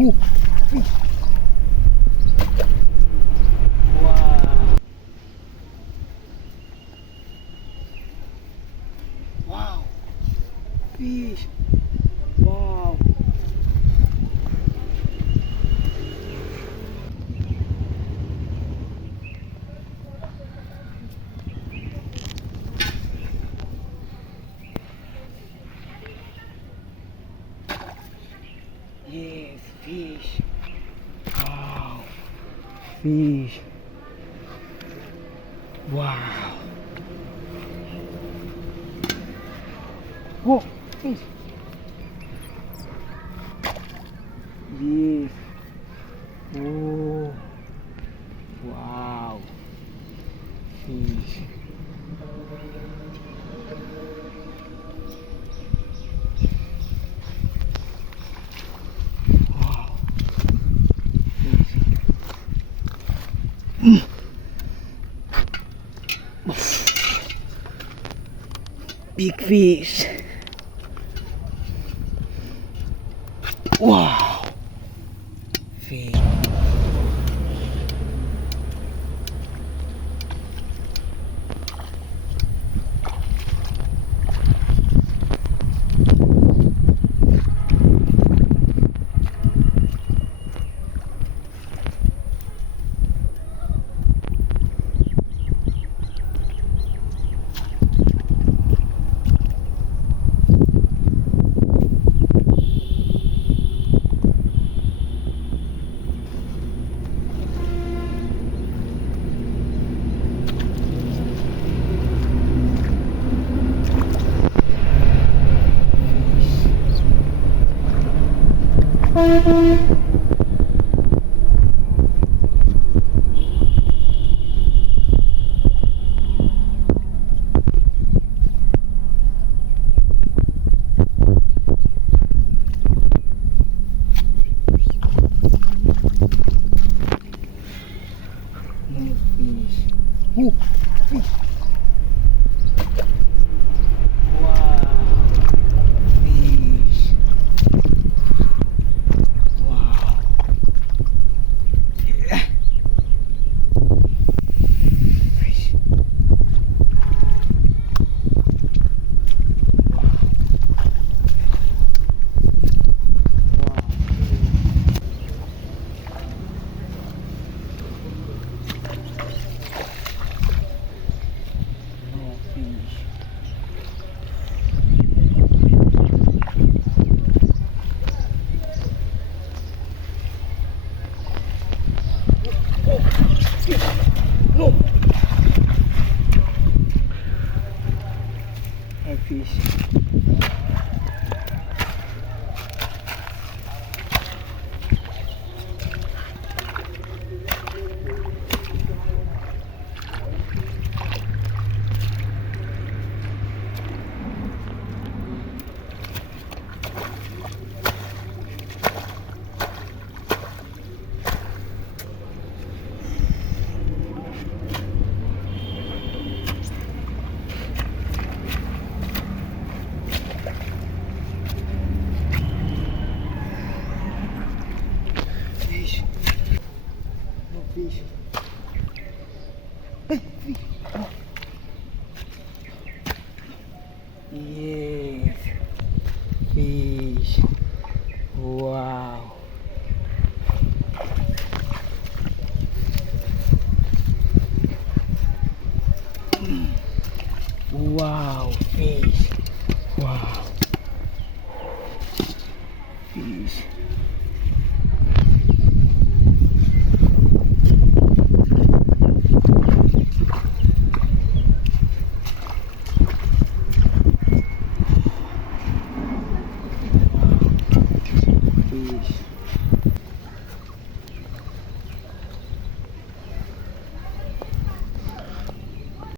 Oh, fish. Wow. Wow. Fish. Wow. Yes, fish. Wow. Fish. Wow. Oh, fish. Yes. Oh. Wow. Fish. Wow. Fish. Big fish. Wow. Fish. More fish. Oh, fish. Wow. Fish. Wow. Yeah. Fish. Wow. No fish. No. A fish. Fish. No fish. Hey, fish. Oh. Yes. Fish. Wow. Wow, fish. Wow. Fish. Fish.